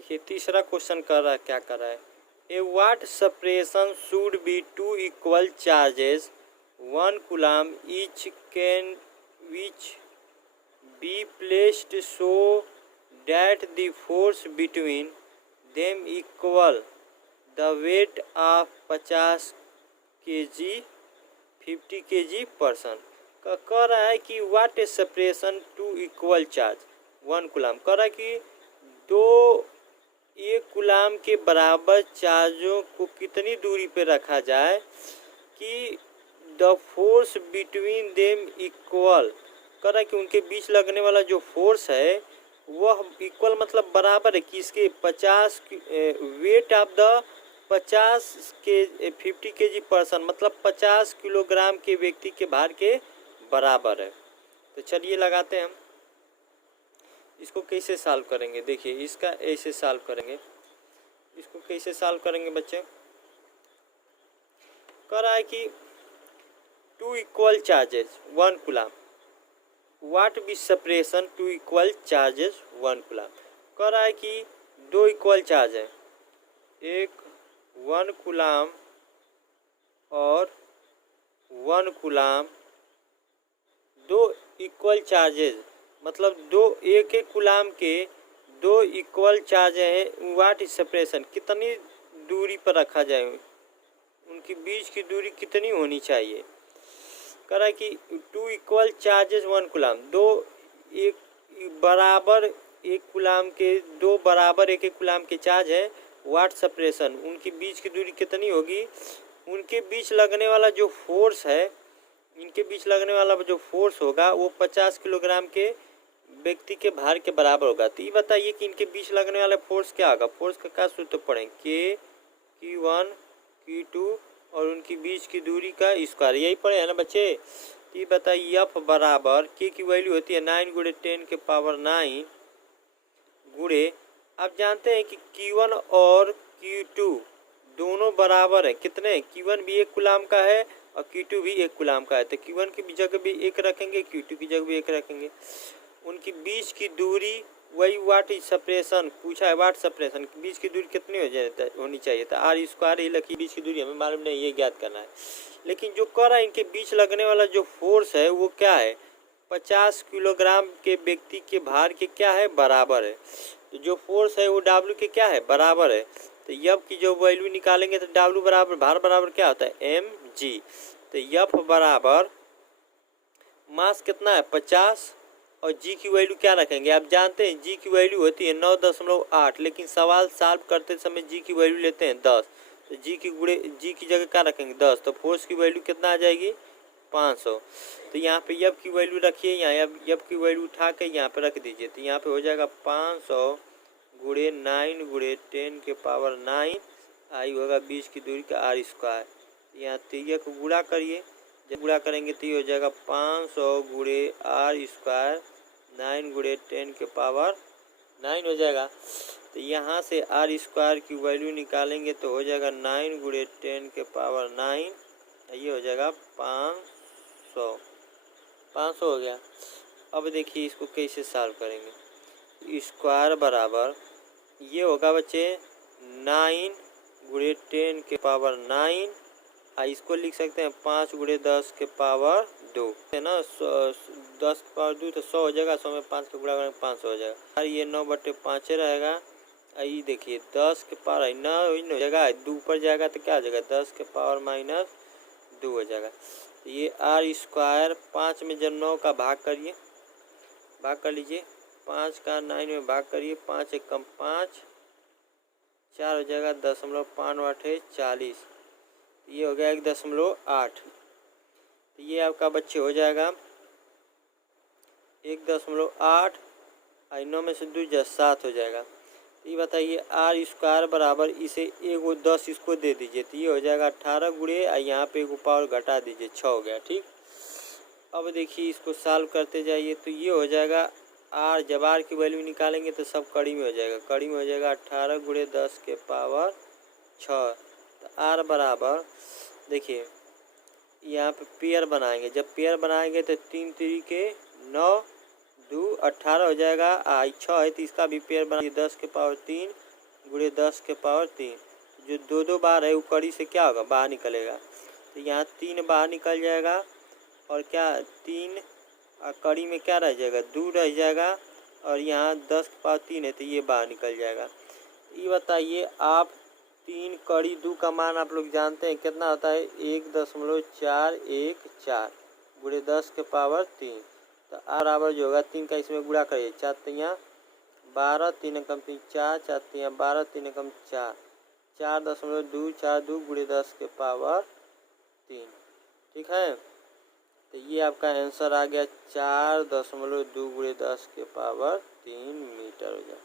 देखिए तीसरा क्वेश्चन कर रहा है, क्या कर रहा है, a what separation should be two equal charges 1 coulomb each can which be placed so that the force between them equal the weight of 50 kg 50 kg person का कह रहा है कि what is separation two equal charge 1 coulomb. कह रहा है कि दो एक कूलम के बराबर चार्जों को कितनी दूरी पे रखा जाए कि the force between them equal. कह रहा है कि उनके बीच लगने वाला जो फोर्स है वह इक्वल मतलब बराबर है कि इसके 50 वेट ऑफ द 50 के 50 kg पर्सन मतलब 50 किलोग्राम के व्यक्ति के भार के बराबर है। तो चलिए लगाते हैं हम इसको कैसे सॉल्व करेंगे। देखिए इसका ऐसे सॉल्व करेंगे, इसको कैसे सॉल्व करेंगे बच्चे। कह रहा है कि two equal charges 1 coulomb what be separation two equal charges 1 coulomb. कह रहा है कि दो इक्वल चार्ज है, एक 1 कूलम और 1 कूलम, दो इक्वल चार्जेस मतलब दो एक कूलम के दो इक्वल चार्ज है। व्हाट इज सेपरेशन कितनी दूरी पर रखा जाए, उनकी बीच की दूरी कितनी होनी चाहिए। कह रहा है कि टू इक्वल चार्जेस 1 कूलम, दो एक बराबर एक कूलम के दो बराबर एक कूलम के चार्ज है। व्हाट सेपरेशन उनकी बीच की दूरी कितनी होगी, उनके बीच लगने वाला जो फोर्स है, इनके बीच लगने वाला जो फोर्स होगा वो 50 किलोग्राम के व्यक्ति के भार के बराबर होगा। तो ये बताइए कि इनके बीच लगने वाला फोर्स क्या होगा। फोर्स का क्या सूत्र पढ़ेंगे, के Q1 Q2 और उनकी बीच की दूरी का स्क्वायर, यही पढ़े हैं ना बच्चे। ये बताइए एफ बराबर के की वैल्यू होती है 9 × 10 के पावर 9 गुणे, आप जानते हैं कि Q1 और Q2 दोनों बराबर है कितने, Q1 भी 1 कूलम का है और Q2 भी 1 कूलम का है। तो Q1 की जगह भी 1 रखेंगे, Q2 की जगह भी 1 रखेंगे। उनकी बीच की दूरी वही व्हाट इज सेपरेशन पूछा है, व्हाट सेपरेशन बीच की दूरी कितनी होनी चाहिए। तो आर स्क्वायर ही लगी, बीच की दूरी हमें मालूम नहीं, ये ज्ञात करना है। लेकिन जो कह रहा है इनके बीच लगने वाला जो फोर्स है वो क्या है, 50 किलोग्राम के व्यक्ति के भार के क्या है बराबर है। तो जो फोर्स है वो W के क्या है बराबर है। तो यफ की जो वैल्यू निकालेंगे तो W बराबर भार बराबर क्या होता है mg। तो यफ बराबर मास कितना है 50 और जी की वैल्यू क्या रखेंगे, आप जानते हैं जी की वैल्यू होती है 9.8, लेकिन सवाल सॉल्व करते समय जी की वैल्यू लेते हैं 10। तो जी की जगह क्या रखेंगे 10। तो फोर्स की वैल्यू कितना आ जाएगी 500। तो यहाँ पे यब की वैल्यू रखिए, यहाँ यब की वैल्यू उठा के यहाँ पे रख दीजिए। तो यहाँ पे हो जाएगा 500 × 9 × 10 के पावर 9 आई होगा बीच की दूरी का आर स्क्वायर। यहाँ तीय को गुणा करिए, जब गुणा करेंगे तो ये हो जाएगा 500 × आर स्क्वायर 9 × 10 के पावर 9 हो जाएगा। तो यहाँ से आर स्क्वायर की वैल्यू निकालेंगे तो हो जाएगा 9 × 10 के पावर 9, ये हो जाएगा 500 हो गया। अब देखिए इसको कैसे सॉल्व करेंगे। स्क्वायर बराबर ये होगा बच्चे 9 × 10 के पावर 9, इसको लिख सकते हैं 5 × 10 के पावर 2 है ना, 10 के पावर 2 तो 100 हो जाएगा, 100 में 5 का गुणा करेंगे 500 हो जाएगा। और ये 9/5 रहेगा। ये देखिए 10 के पावर 9 हो जाएगा, 2 ऊपर जाएगा तो क्या हो जाएगा 10 के पावर -2 हो जाएगा। तो ये आर स्क्वायर 5 में जब 9 का भाग करिए, भाग कर लीजिए, 5 का 9 में भाग करिए, 5 एक कम 5 4 हो जाएगा, 0.5 40, ये हो गया 1.8। तो ये आपका बच्चे हो जाएगा 1.8 और 9 में से 2 7 हो जाएगा। तो ये बताइए आर स्क्वायर बराबर इसे 1 इसको दे दीजिए, तो ये हो जाएगा 18 गुणे और यहाँ पे 1 पावर घटा दीजिए 6 हो गया। ठीक, अब देखिए इसको सॉल्व करते जाइए तो ये हो जाएगा आर, जब आर की वैल्यू निकालेंगे तो सब कड़ी में हो जाएगा, कड़ी में हो जाएगा 18 × 10 के पावर 6। तो आर बराबर देखिए यहाँ पे पेयर बनाएंगे, जब पेयर बनाएंगे तो 3 3 के 9 2 18 हो जाएगा। 6 है तो इसका भी पेयर बनाइए 10 के पावर 3 गुणे 10 के पावर 3। जो दो दो बार है वो कड़ी से क्या होगा, बाहर निकलेगा। तो यहाँ 3 बाहर निकल जाएगा और क्या 3 कड़ी में क्या रह जाएगा, 2 रह जाएगा। और यहाँ 10 के पावर 3 है तो ये बाहर निकल जाएगा। ये बताइए आप 3 कड़ी 2 का मान आप लोग जानते हैं कितना होता है, 1.414 गुणे 10 के पावर 3। तो बराबर जो होगा 3 का इसमें गुणा करिए, 4 तियाँ 12, 3 एकम 3 4, 4 तियाँ 12, 3 एकम 4, 4.242 गुणे 10 के पावर 3। ठीक है, तो ये आपका आंसर आ गया 4.2 गुणे 10 के पावर 3 मीटर हो गया।